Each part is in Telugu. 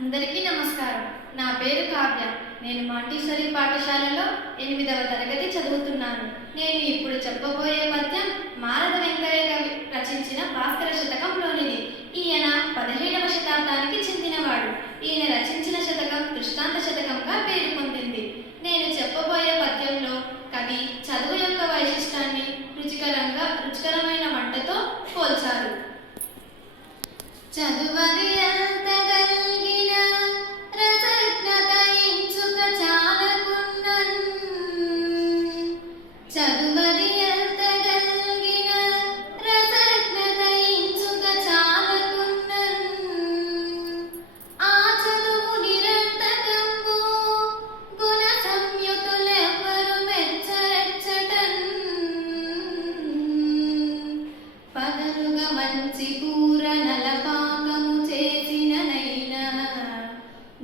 అందరికీ నమస్కారం. నా పేరు కావ్య. నేను మాంటిసరీ పాఠశాలలో 8వ తరగతి చదువుతున్నాను. నేను ఇప్పుడు చెప్పబోయే పద్యం మారద వెంకయ్య కవి రచించిన భాస్కర శతకంలోనిది. ఈయన 17వ శతాబ్దానికి చెందినవాడు. ఈయన రచించిన శతకం దృష్టాంత శతకంగా పేరు పొందింది. నేను చెప్పబోయే పద్యంలో కవి చదువు యొక్క వైశిష్టాన్ని రుచికరమైన వంటతో పోల్చారు. చదువది ఎంతగలిగిన రసజ్ఞత ఎంచుక చాలకున్నన్. చదువది ఎంతగలిగిన రసజ్ఞత ఎంచుక చాలకున్నన్. ఆ చదువు నిరంతకంబు గుణ సంయుతులెవ్వరు మెచ్చరెచ్చటన్. పదలుగా మంచి కూర నలపాకము చేసిన నైనా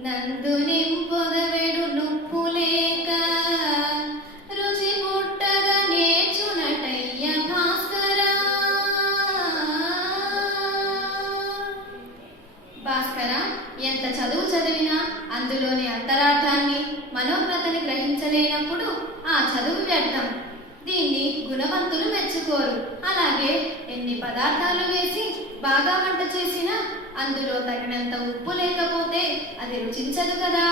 నందు నింపొదవెడు నొప్పు లేక రుచి పుట్టగా నేర్చునటయ్య భాస్కరా. భాస్కర, ఎంత చదువు చదివినా అందులోని అంతరార్థాన్ని మనోవ్రతని గ్రహించలేనప్పుడు ఆ చదువు వ్యర్థం. దీన్ని గుణవంతులు మెచ్చుకోరు. అలాగే ఎన్ని పదార్థాలు వేసి బాగా వంట చేసినా అందులో తగినంత ఉప్పు లేకపోతే అది రుచించదు కదా.